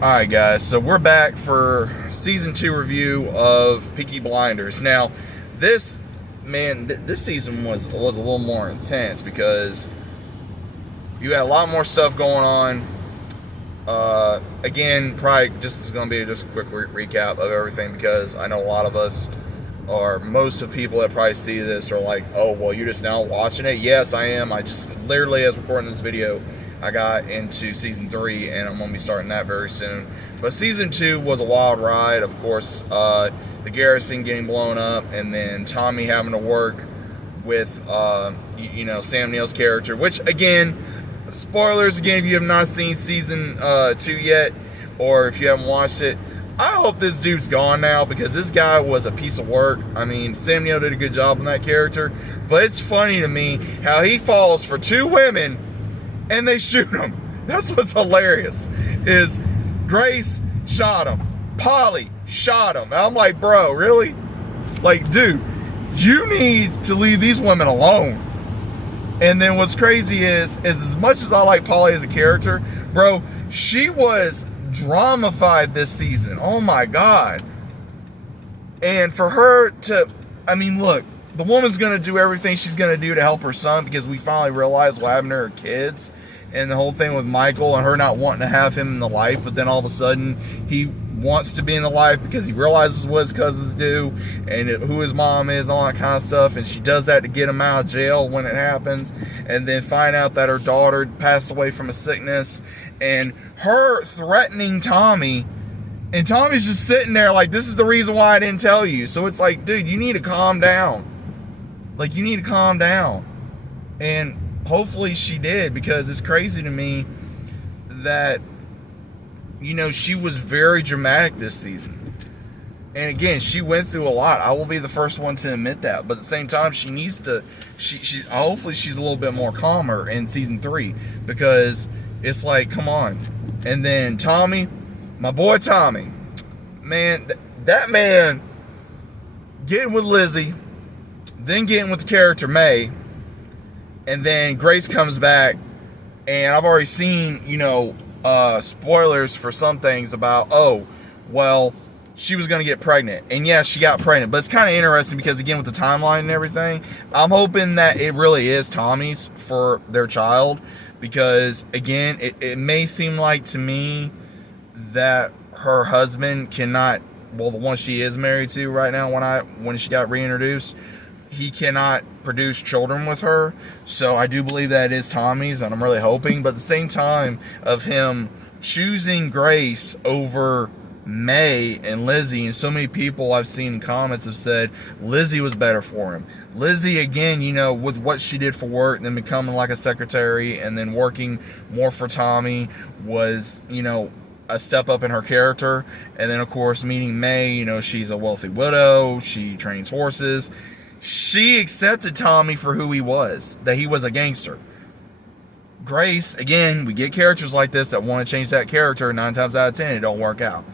Alright guys, so we're back for season 2 review of Peaky Blinders. Now, this season was a little more intense because you had a lot more stuff going on. Again, probably just is going to be just a quick recap of everything, because I know a lot of us, or most of the people that probably see this, are like, oh, well, you're just now watching it. Yes, I am. I just literally, as recording this video, I got into season 3, and I'm going to be starting that very soon. But season 2 was a wild ride. Of course, the garrison getting blown up, and then Tommy having to work with, Sam Neill's character, which, again, spoilers again if you have not seen season 2 yet, or if you haven't watched it. I hope this dude's gone now, because this guy was a piece of work. I mean, Sam Neill did a good job on that character, but it's funny to me how he falls for 2 women and they shoot him. That's what's hilarious, is Grace shot him, Polly shot him. I'm like, bro, really? Like, dude, you need to leave these women alone. And then what's crazy is as much as I like Polly as a character, bro, she was dramified this season. Oh my God. And for her to, I mean, look, the woman's going to do everything she's going to do to help her son, because we finally realized what happened to her kids. And the whole thing with Michael and her not wanting to have him in the life, but then all of a sudden he wants to be in the life because he realizes what his cousins do and who his mom is and all that kind of stuff. And she does that to get him out of jail when it happens, and then find out that her daughter passed away from a sickness, and her threatening Tommy, and Tommy's just sitting there like, this is the reason why I didn't tell you. So it's like, dude, you need to calm down. Like, you need to calm down. And hopefully she did, because it's crazy to me that, she was very dramatic this season. And again, she went through a lot. I will be the first one to admit that. But at the same time, she needs to, hopefully she's a little bit more calmer in season 3, because it's like, come on. And then Tommy, my boy Tommy, man, that man getting with Lizzie, then getting with the character May, and then Grace comes back, and I've already seen, spoilers for some things about, oh, well, she was going to get pregnant. And yes, she got pregnant. But it's kind of interesting because, again, with the timeline and everything, I'm hoping that it really is Tommy's for their child. Because, again, it may seem like to me that her husband cannot, well, the one she is married to right now, when she got reintroduced, he cannot produce children with her. So I do believe that it is Tommy's, and I'm really hoping. But at the same time of him choosing Grace over May and Lizzie, and so many people I've seen in comments have said Lizzie was better for him. Lizzie, again, with what she did for work, and then becoming like a secretary, and then working more for Tommy, was, a step up in her character. And then, of course, meeting May, she's a wealthy widow, she trains horses. She accepted Tommy for who he was, that he was a gangster. Grace, again, we get characters like this that want to change that character, 9 times out of 10 it don't work out.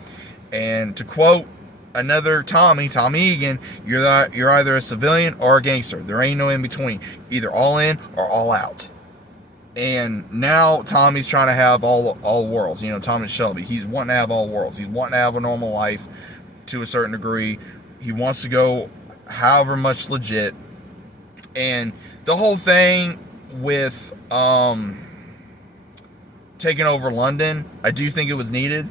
And to quote another Tommy Egan, you're either a civilian or a gangster. There ain't no in between. Either all in or all out. And now Tommy's trying to have all worlds. Thomas Shelby, he's wanting to have all worlds. He's wanting to have a normal life to a certain degree. He wants to go however much legit. And the whole thing with taking over London, I do think it was needed.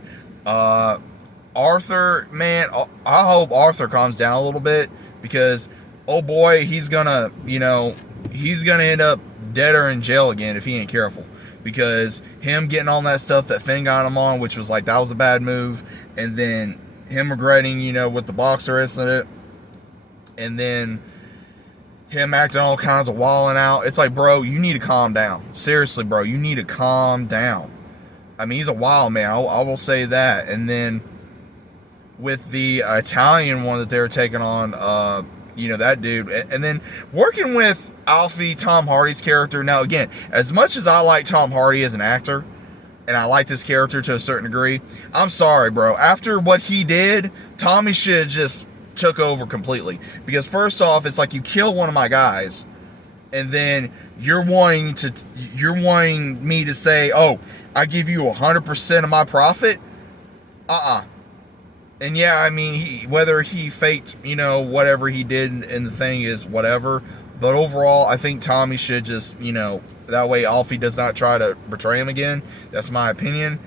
Arthur, man, I hope Arthur calms down a little bit, because oh boy, he's gonna end up dead or in jail again if he ain't careful. Because him getting on that stuff that Finn got him on, which was like, that was a bad move, and then him regretting, with the boxer incident, and then him acting all kinds of wilding out. It's like, bro, you need to calm down. Seriously, bro, you need to calm down. I mean, he's a wild man, I will say that. And then with the Italian one that they were taking on, that dude, and then working with Alfie, Tom Hardy's character. Now, again, as much as I like Tom Hardy as an actor, and I like this character to a certain degree, I'm sorry, bro. After what he did, Tommy should have just took over completely. Because first off, it's like, you kill one of my guys, and then you're wanting me to say, oh, I give you 100% of my profit. And yeah, I mean, whether he faked, whatever he did in the thing is whatever. But overall, I think Tommy should just, that way Alfie does not try to betray him again. That's my opinion.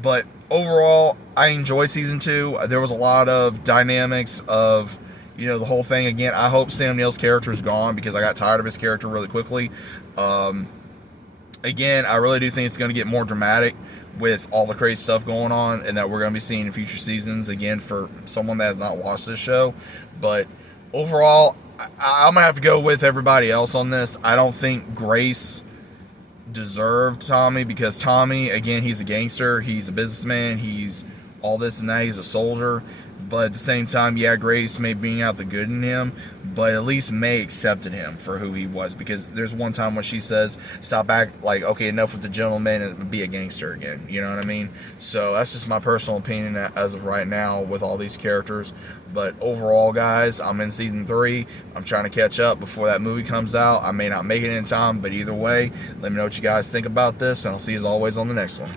But overall, I enjoy season 2. There was a lot of dynamics of, the whole thing. Again, I hope Sam Neill's character is gone because I got tired of his character really quickly. Again, I really do think it's going to get more dramatic with all the crazy stuff going on, and that we're going to be seeing in future seasons, again, for someone that has not watched this show. But overall, I'm going to have to go with everybody else on this. I don't think Grace deserved Tommy, because Tommy, again, he's a gangster, he's a businessman, he's all this and that, he's a soldier. But at the same time, yeah, Grace may bring out the good in him, but at least May accepted him for who he was, because there's one time when she says, stop back, like, okay, enough with the gentleman and be a gangster again, you know what I mean? So that's just my personal opinion as of right now with all these characters. But overall, guys, I'm in season 3. I'm trying to catch up before that movie comes out. I may not make it in time, but either way, let me know what you guys think about this, and I'll see you as always on the next one.